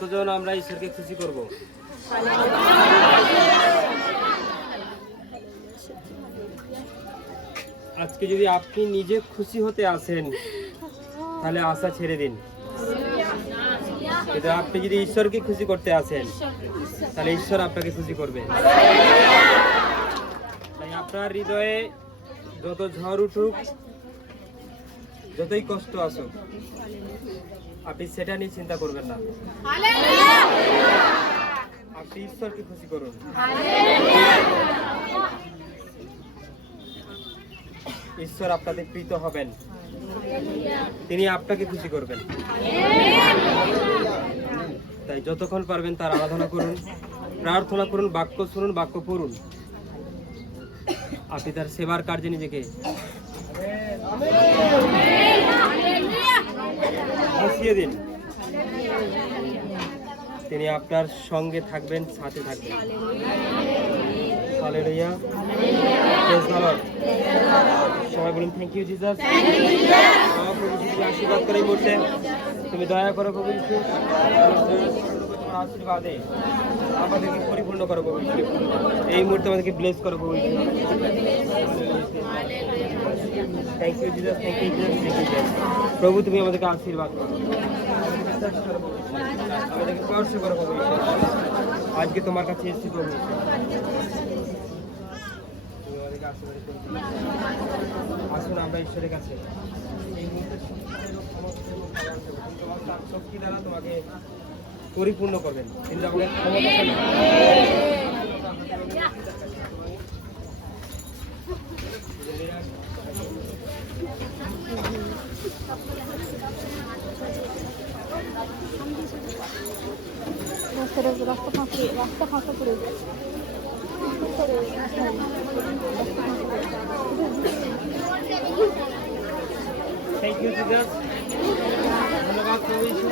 কতজন আমরা ঈশ্বরকে খুশি করব? আজকে যদি আপনি নিজে খুশি হতে আসেন তাহলে আশা ছেড়ে দিন। কিন্তু আপনি যদি ঈশ্বরকে খুশি করতে আসেন তাহলে ঈশ্বর আপনাকে খুশি করবে। তাই আপনার হৃদয়ে যত ঝড় উঠুক, যতই কষ্ট আসুক, আপনি সেটা নিয়ে চিন্তা করবেন না। আপনি ঈশ্বরকে খুশি করুন। ঈশ্বর আপনাদের প্রীত হবেন, তিনি আপনাকে খুশি করবেন। তাই যতক্ষণ পারবেন তার আরাধনা করুন, প্রার্থনা করুন, বাক্য শুনুন, বাক্য পড়ুন। আপনি তার সেবার কার্যে নিজেকে ভাসিয়ে দিন। তিনি আপনার সঙ্গে থাকবেন, সাথে থাকবেন। Hallelujah, praise the Lord. সবাই বলুন থ্যাংক ইউ জিসাস। প্রভু যিশুকে আশীর্বাদ করে এই মুহূর্তে তুমি দয়া করো প্রভু যিশু, আশীর্বাদে আমাদেরকে পরিপূর্ণ করো প্রভু যিশু। এই মুহূর্তে আমাদেরকে ব্লেস করো প্রভু যিশু। Thank you Jesus, thank you Jesus, thank you Jesus. প্রভু তুমি আমাদেরকে আশীর্বাদ করো, আমাদেরকে স্পর্শ করো প্রভু যিশু। আজকে তোমার কাছে এসেছি প্রভু, আসুন আমরা ঈশ্বরের কাছে এই মুহূর্তে শক্তি দ্বারা তোমাকে পরিপূর্ণ করবেন। কিন্তু আমাদের রাস্তা ফাঁকা করে থ্যাংক ইউ জিসাস। ধন্যবাদ প্রভু যিশু।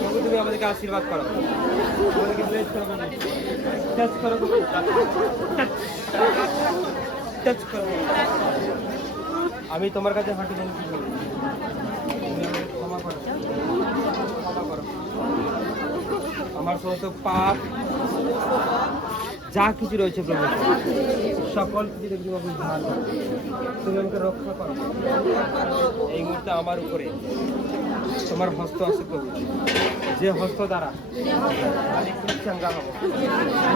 প্রভু তুমি আমাদেরকে আশীর্বাদ করো, আমাদেরকে ব্লেস করো প্রভু, টাচ করো প্রভু, টাচ করো। আমি তোমার কাছে হাঁটু বেঁধেছি প্রভু, তুমি আমাকে ক্ষমা করো, ক্ষমা করো। আমার সমস্ত পাপ যা কিছু রয়েছে প্রভু, সকল কিছু থেকে তুমি আমাকে ধার করো, তুমি আমাকে রক্ষা করো। এই মুহূর্তে আমার উপরে তোমার হস্ত আছে প্রভু, যে হস্ত দ্বারা আমি চাঙ্গা হবো,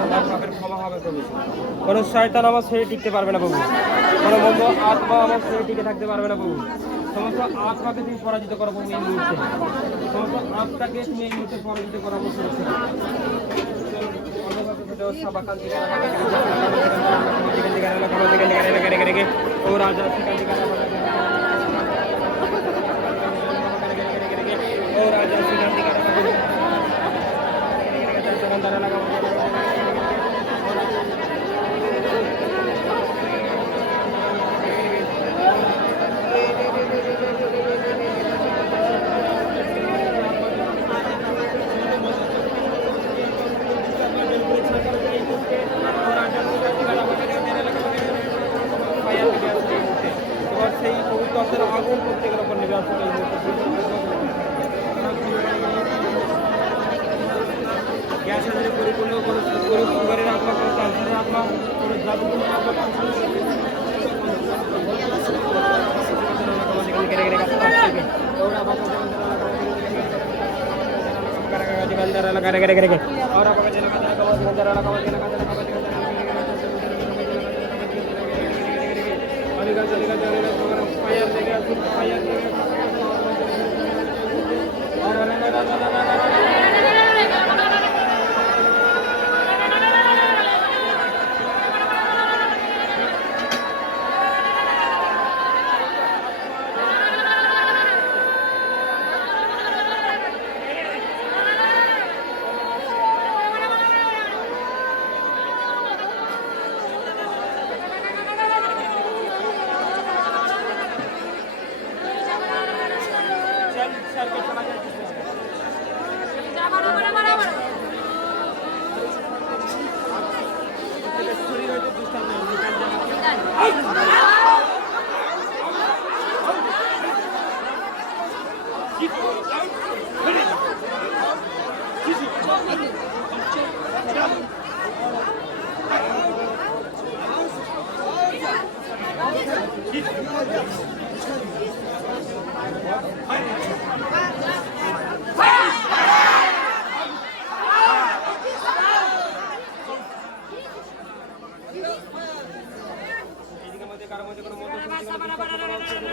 আমার পাপের ক্ষমা হবে প্রভু। কোনো শয়তান আমার শরীরে টিকতে পারবে না প্রভু, কোনো মন্দ আত্মা আমার শরীরে টিকে থাকতে পারবে না প্রভু। সমস্ত আত্মাকে তুমি পরাজিত করো প্রভু এই মুহূর্তে, সমস্ত আত্মাকে তুমি এই মুহূর্তে পরাজিত করা প্রভু। ও রাজা ও রাজা সেই পবিত্র আগুন প্রত্যেকের উপর নেমে আসছে। গ্যাসের পরিপূর্ণ কোনো সুগারের আত্মা, কোনো ক্যান্সারের আত্মা, কোনো জাদুঘরের আত্মা কার মধ্যে কোনো মন্ত্র শক্তি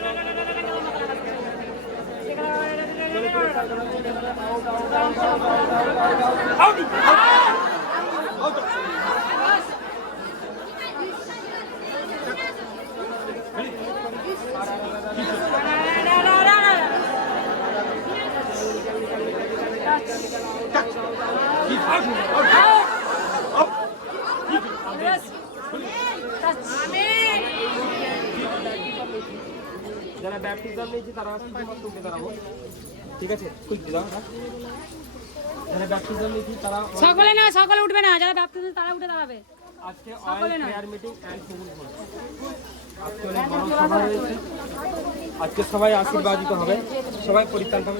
যারা ব্যাপটিজম নিয়েছে তারা তুলতে দাঁড়াবো, ঠিক আছে? খুলতে দাও। যারা ব্যাপটিজম নিয়েছি তারা সকলে না, সকলে উঠবে না, যারা ব্যাপটিজম তারা উঠে দাঁড়াবে। আজকে অয়েল প্রেয়ার মিটিং এন্ড সবুজ ভোজ। আজকে অনেক বড় সভা হয়েছে, আজকে সবাই আশীর্বাদিত হবে, সবাই পরিত্রাণ পাবে।